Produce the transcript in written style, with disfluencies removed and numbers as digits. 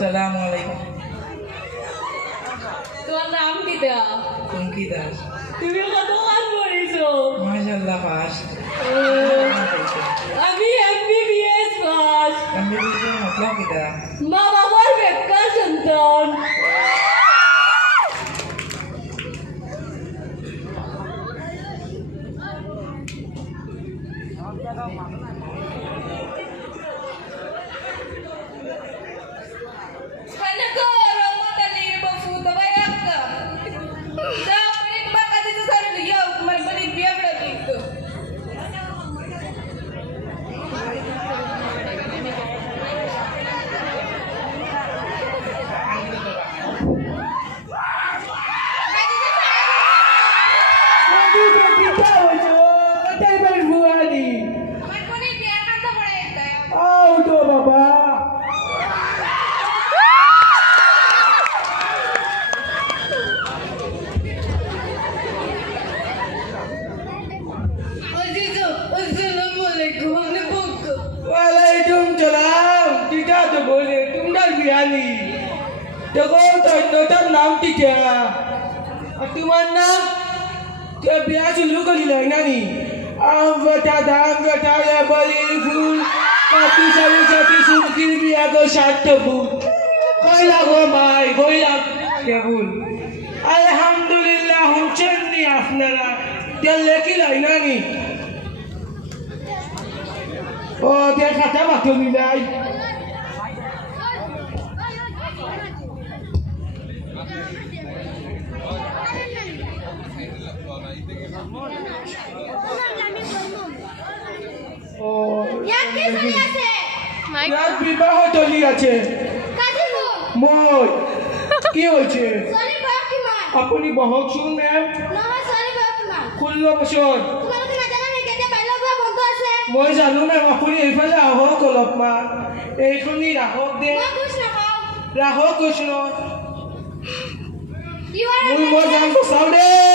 আসসালামু আলাইকুম। তোমার নাম কি দেয়া? কুমকি দাস। তুমি কত কাজ করেছো? মাশাআল্লাহ পাস। আমি এমবিবিএস পাস। এমবিবিএস মতলব কিটা? মা বাবার বেকার সন্তান। देखो तो नाम ठीक है और तुम्हारा नाम तो ब्याह शुरू कर लिया ना नी आम बता दाम बता या बली फूल काटी सारी साथी सुनकी ब्याह को साथ फूल कोई लागो माय कोई लाग क्या फूल अल्हम्दुलिल्लाह हम चन्नी afnara क्या लेकी लाई ना नी ओ क्या खाता बातों मिलाई বিবাহ চলি আছে মই কি হয়েছে আপনি বহক শুন ম্যাম 16 বছর মই জানো ম্যাম আপনি এইফালে আহক অলপমান এইখনি ৰাখক দে ৰাখক কৃষ্ণ মই যাম চাও দে